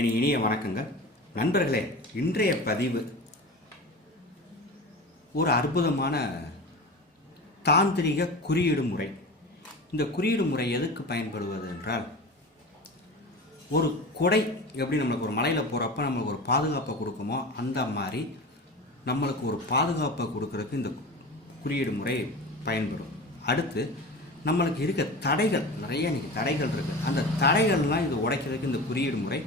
இனிய வணக்கங்கள் நண்பர்களே. இன்றைய பதிவு ஒரு அற்புதமான தாந்திரிக குறியீடு முறை. இந்த குறியீடு முறை எதுக்கு பயன்படுவது என்றால், ஒரு கொடை எப்படி நம்மளுக்கு ஒரு மலையில் போகிறப்ப நம்மளுக்கு ஒரு பாதுகாப்பை கொடுக்குமோ அந்த மாதிரி நம்மளுக்கு ஒரு பாதுகாப்பை கொடுக்கறதுக்கு இந்த குறியீடு முறை பயன்படும். அடுத்து நம்மளுக்கு இருக்க தடைகள், நிறைய இன்றைக்கி தடைகள் இருக்குது. அந்த தடைகள்லாம் இது உடைக்கிறதுக்கு இந்த குறியீடு முறை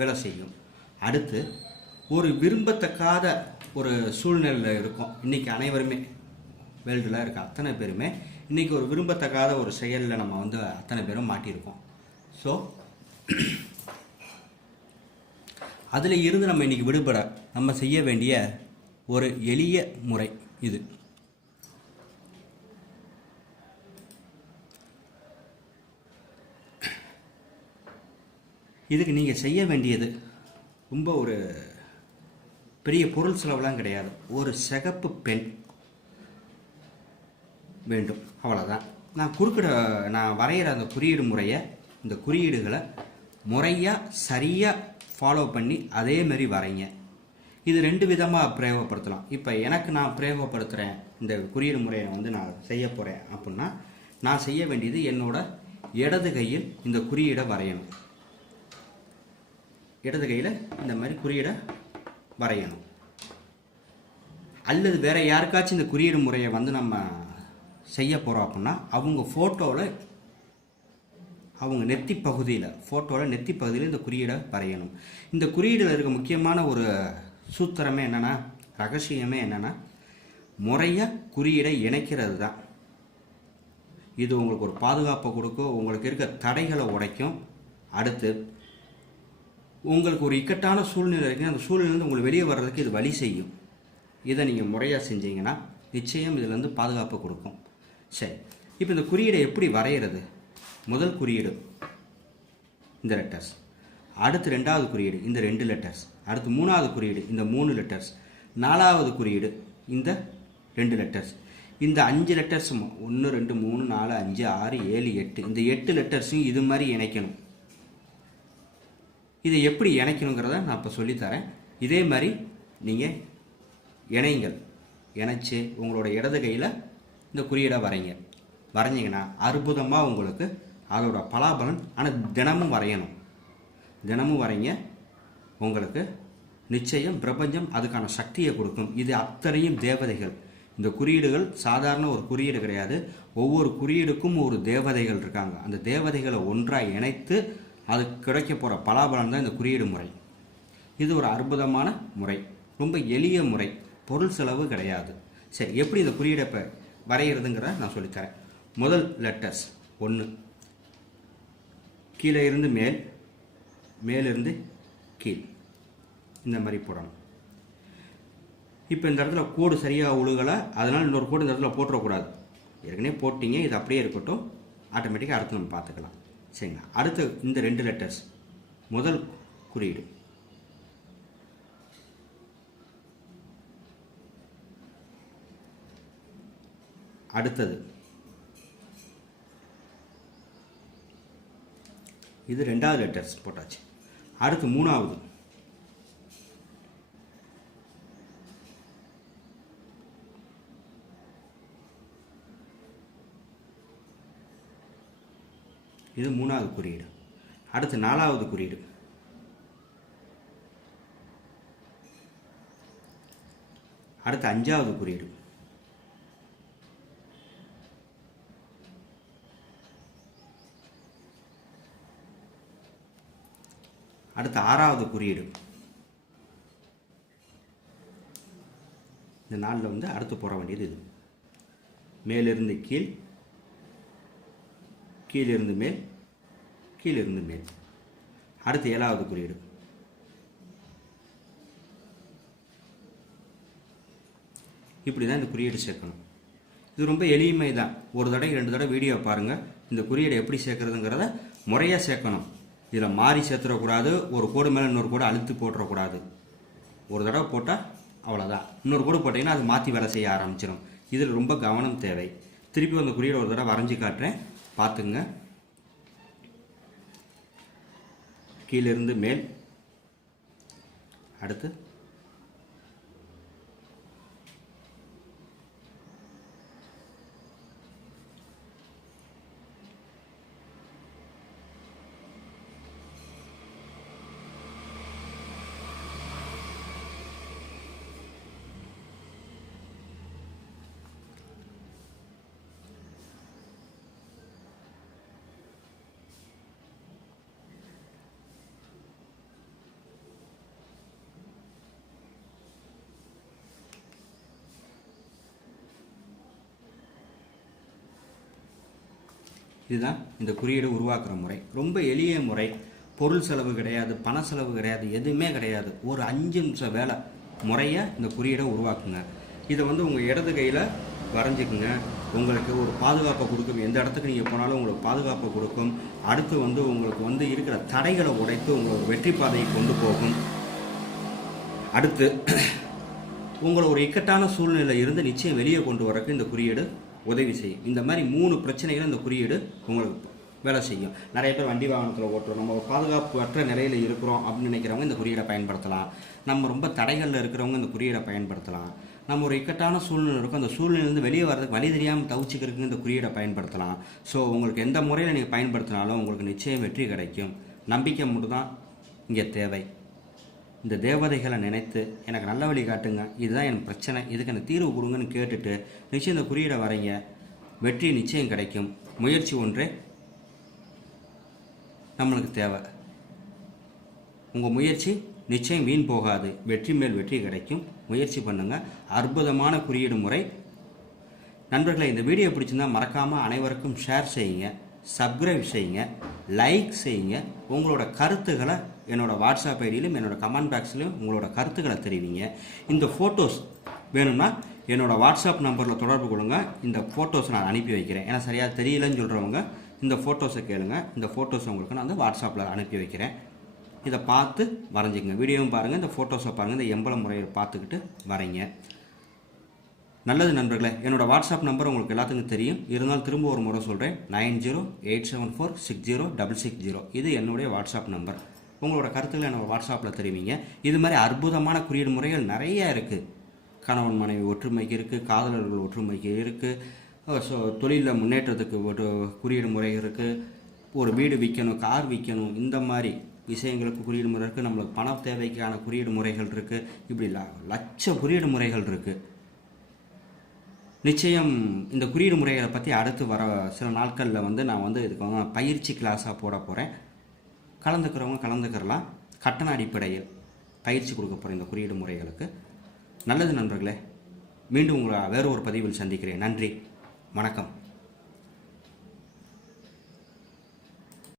வேலை செய்யும். அடுத்து ஒரு விரும்பத்தக்காத ஒரு சூழ்நிலையில் இருக்கும். இன்றைக்கி அனைவருமே வேர்ல்டில் இருக்க அத்தனை பேருமே இன்றைக்கி ஒரு விரும்பத்தக்காத ஒரு செயலில் நம்ம அத்தனை பேரும் மாட்டியிருக்கோம். ஸோ அதில் இருந்து நம்ம இன்றைக்கி விடுபட நம்ம செய்ய வேண்டிய ஒரு எளிய முறை இது. இதுக்கு நீங்கள் செய்ய வேண்டியது ரொம்ப ஒரு பெரிய பொருள் செலவுலாம் கிடையாது. ஒரு சிகப்பு பென் வேண்டும், அவ்வளோதான். நான் வரைகிற அந்த குறியீடு முறையை, இந்த குறியீடுகளை முறையாக சரியாக ஃபாலோ பண்ணி அதே மாதிரி வரைங்க. இது ரெண்டு விதமாக பிரயோகப்படுத்தலாம். இப்போ எனக்கு நான் பிரயோகப்படுத்துகிறேன், இந்த குறியீடு முறையை நான் செய்ய போகிறேன் அப்படின்னா, நான் செய்ய வேண்டியது என்னோட இடது கையில் இந்த குறியீடை வரையணும். இடது கையில் இந்த மாதிரி குறியீடை வரையணும். அல்லது வேறு யாருக்காச்சும் இந்த குறியீடு முறையை நம்ம செய்ய போகிறோம் அப்படின்னா, அவங்க ஃபோட்டோவில், அவங்க நெத்தி பகுதியில் இந்த குறியீடை வரையணும். இந்த குறியீடில் இருக்க முக்கியமான ஒரு சூத்திரமே என்னென்னா, ரகசியமே என்னென்னா, முறையாக குறியீடை இணைக்கிறது தான். இது உங்களுக்கு ஒரு பாதுகாப்பை கொடுக்கும், உங்களுக்கு இருக்க தடைகளை உடைக்கும். அடுத்து உங்களுக்கு ஒரு இக்கட்டான சூழ்நிலை இருக்குது, அந்த சூழ்நிலையிலேருந்து உங்களுக்கு வெளியே வர்றதுக்கு இது வழி செய்யும். இதை நீங்கள் முறையாக செஞ்சீங்கன்னா நிச்சயம் இதிலேருந்து பாதுகாப்பு கொடுக்கும். சரி, இப்போ இந்த குறியீடை எப்படி வரைகிறது? முதல் குறியீடு இந்த லெட்டர்ஸ், அடுத்து ரெண்டாவது குறியீடு இந்த 2 லெட்டர்ஸ், அடுத்து மூணாவது குறியீடு இந்த 3 லெட்டர்ஸ், நாலாவது குறியீடு இந்த 2 லெட்டர்ஸ். இந்த 5 லெட்டர்ஸும் 1 2 3 4 5 6 7 8, இந்த 8 லெட்டர்ஸையும் இது மாதிரி இணைக்கணும். இதை எப்படி இணைக்கணுங்கிறத நான் இப்போ சொல்லித்தரேன். இதே மாதிரி நீங்கள் இணைச்சு உங்களோட இடது கையில் இந்த குறியீடை வரைஞ்சிங்கன்னா அற்புதமாக உங்களுக்கு அதோட பலாபலன். ஆனால் தினமும் வரைங்க. உங்களுக்கு நிச்சயம் பிரபஞ்சம் அதுக்கான சக்தியை கொடுக்கும். இது அத்தனையும் தேவதைகள். இந்த குறியீடுகள் சாதாரண ஒரு குறியீடு கிடையாது. ஒவ்வொரு குறியீடுக்கும் ஒரு தேவதைகள் இருக்காங்க. அந்த தேவதைகளை ஒன்றாக இணைத்து அது கிடைக்க போகிற பலாபலன் தான் இந்த குறியீடு முறை. இது ஒரு அற்புதமான முறை, ரொம்ப எளிய முறை, பொருள் செலவு கிடையாது. சரி, எப்படி இந்த குறியீடை இப்போ வரைகிறதுங்கிற நான் சொல்லித்தரேன். முதல் லெட்டர்ஸ் 1, கீழே இருந்து மேலிருந்து கீழ், இந்த மாதிரி போடணும். இப்போ இந்த இடத்துல கோடு சரியாக ஒழுகலை, அதனால் இன்னொரு கோடு இந்த இடத்துல போட்டுறக்கூடாது. ஏற்கனவே போட்டிங்க, இது அப்படியே இருக்கட்டும், ஆட்டோமேட்டிக்காக அடுத்து நம்ம பார்த்துக்கலாம். சரிங்களா? அடுத்து இந்த 2 லெட்டர்ஸ், முதல் குறியீடு, அடுத்தது இது 2வது லெட்டர்ஸ் போட்டாச்சு. அடுத்து 3வது, இது 3வது குறியீடு. அடுத்து 4வது குறியீடு, அடுத்து 5வது குறியீடு, அடுத்து 6வது குறியீடு. இந்த 4ல் அடுத்து போட வேண்டியது இது. மேலிருந்து கீழ், கீழிருந்து மேல், கீழிருந்து மேல். அடுத்து 7வது குறியீடு. இப்படி தான் இந்த குறியீடு சேர்க்கணும். இது ரொம்ப எளிமை தான். ஒரு தடவை 2 தடவை வீடியோ பாருங்கள். இந்த குறியீடை எப்படி சேர்க்குறதுங்கிறத முறையாக சேர்க்கணும். இதில் மாறி சேர்த்துடக்கூடாது, ஒரு கோடு மேலே இன்னொரு கோடு அழுத்து போட்டுறக்கூடாது. ஒரு தடவை போட்டால் அவ்வளோதான். இன்னொரு கோடு போட்டிங்கன்னா அது மாற்றி வேலை செய்ய ஆரம்பிச்சிடும். இதில் ரொம்ப கவனம் தேவை. திருப்பி அந்த குறியீடை ஒரு தடவை வரைஞ்சி காட்டுறேன், பார்த்துங்க. கீழிருந்து மேல், அடுத்து இதுதான் இந்த குறியீடு உருவாக்குற முறை. ரொம்ப எளிய முறை. பொருள் செலவு கிடையாது, பண செலவு கிடையாது, எதுவுமே கிடையாது. ஒரு 5 நிமிஷம் வேலை முறையை இந்த குறியீடை உருவாக்குங்க. இதை உங்கள் இடது கையில் வரைஞ்சிக்குங்க. உங்களுக்கு ஒரு பாதுகாப்பை கொடுக்கும். எந்த இடத்துக்கு நீங்கள் போனாலும் உங்களுக்கு பாதுகாப்பை கொடுக்கும். அடுத்து உங்களுக்கு இருக்கிற தடைகளை உடைத்து உங்களுக்கு வெற்றி பாதையை கொண்டு போகும். அடுத்து உங்களை ஒரு இக்கட்டான சூழ்நிலையில் இருந்து நிச்சயம் வெளியே கொண்டு வரக்கு இந்த குறியீடு உதவி செய்யும். இந்த மாதிரி 3 பிரச்சனைகளை இந்த குறியீடு உங்களுக்கு வேலை செய்யும். நிறைய பேர் வண்டி வாகனத்தில் ஓட்டுறோம், நம்ம பாதுகாப்பு அற்ற நிலையில் இருக்கிறோம் அப்படின்னு நினைக்கிறவங்க இந்த குறியீடை பயன்படுத்தலாம். நம்ம ரொம்ப தடைகளில் இருக்கிறவங்க இந்த குறியீடை பயன்படுத்தலாம். நம்ம ஒரு இக்கட்டான சூழ்நிலை இருக்கும், அந்த சூழ்நிலையிலேருந்து வெளியே வரதுக்கு வழி தெரியாமல் தவிச்சிக்கிறதுக்கு இந்த குறியீடை பயன்படுத்தலாம். ஸோ உங்களுக்கு எந்த முறையில் நீங்கள் பயன்படுத்தினாலும் உங்களுக்கு நிச்சயம் வெற்றி கிடைக்கும். நம்பிக்கை மட்டும் தான் இங்கே தேவை. இந்த தேவதைகளை நினைத்து எனக்கு நல்ல வழி காட்டுங்க, இதுதான் என் பிரச்சனை, இதுக்கு எனக்கு தீர்வு கொடுங்கன்னு கேட்டுட்டு நிச்சயம் இந்த குறியீடை வரைங்க. வெற்றி நிச்சயம் கிடைக்கும். முயற்சி ஒன்றே நம்மளுக்கு தேவை. உங்கள் முயற்சி நிச்சயம் வீண் போகாது. வெற்றி மேல் வெற்றி கிடைக்கும். முயற்சி பண்ணுங்கள். அற்புதமான குறியீடு முறை. நண்பர்களை, இந்த வீடியோ பிடிச்சிருந்தால் மறக்காமல் அனைவருக்கும் ஷேர் செய்யுங்க, சப்ஸ்கிரைப் செய்யுங்க, லைக் செய்யுங்க. உங்களோட கருத்துக்களை என்னோட வாட்ஸ்அப் ஐடியிலும் என்னோட கமெண்ட் பாக்ஸ்லையும் உங்களோட கருத்துக்களை தெரிவிங்க. இந்த ஃபோட்டோஸ் வேணும்னா என்னோட வாட்ஸ்அப் நம்பரில் தொடர்பு கொள்ளுங்க. இந்த ஃபோட்டோஸ் நான் அனுப்பி வைக்கிறேன். ஏன்னா சரியாக தெரியலன்னு சொல்கிறவங்க இந்த ஃபோட்டோஸை கேளுங்க. இந்த ஃபோட்டோஸ் உங்களுக்கு நான் வாட்ஸ்அப்பில் அனுப்பி வைக்கிறேன். இதை பார்த்து வரைஞ்சிங்க. வீடியோவும் பாருங்கள், இந்த ஃபோட்டோஸை பாருங்கள், இந்த எம்பளம் முறையை பார்த்துக்கிட்டு வரைங்க. நல்லது நண்பர்களே, என்னோட வாட்ஸ்அப் நம்பர் உங்களுக்கு எல்லாத்துக்கும் தெரியும். இருந்தாலும் திரும்ப ஒரு முறை சொல்கிறேன். 9087460660. இது என்னுடைய வாட்ஸ்அப் நம்பர். உங்களோட கருத்துக்களை என்னோட வாட்ஸ்அப்பில் தெரிவிங்க. இது மாதிரி அற்புதமான குறியீடு முறைகள் நிறைய இருக்குது. கணவன் மனைவி ஒற்றுமைக்கு இருக்குது, காதலர்கள் ஒற்றுமைக்கு இருக்குது, ஸோ தொழிலில் முன்னேற்றத்துக்கு ஒரு குறியீடு முறை இருக்குது, ஒரு வீடு விற்கணும், கார் விற்கணும், இந்த மாதிரி விஷயங்களுக்கு குறியீடு முறை இருக்குது. நம்மளுக்கு பண தேவைக்கான குறியீடு முறைகள் இருக்குது. இப்படி லட்ச குறியீடு முறைகள் இருக்குது. நிச்சயம் இந்த குறியீடு முறைகளை பற்றி அடுத்து வர சில நாட்களில் நான் இதுக்கு பயிற்சி கிளாஸாக போட போகிறேன். கலந்துக்கிறவங்க கலந்துக்கிறலாம். கட்டண அடிப்படையில் பயிற்சி கொடுக்க போகிறேன் இந்த குறியீடு முறைகளுக்கு. நல்லது நண்பர்களே, மீண்டும் உங்களை வேறு ஒரு பதிவில் சந்திக்கிறேன். நன்றி, வணக்கம்.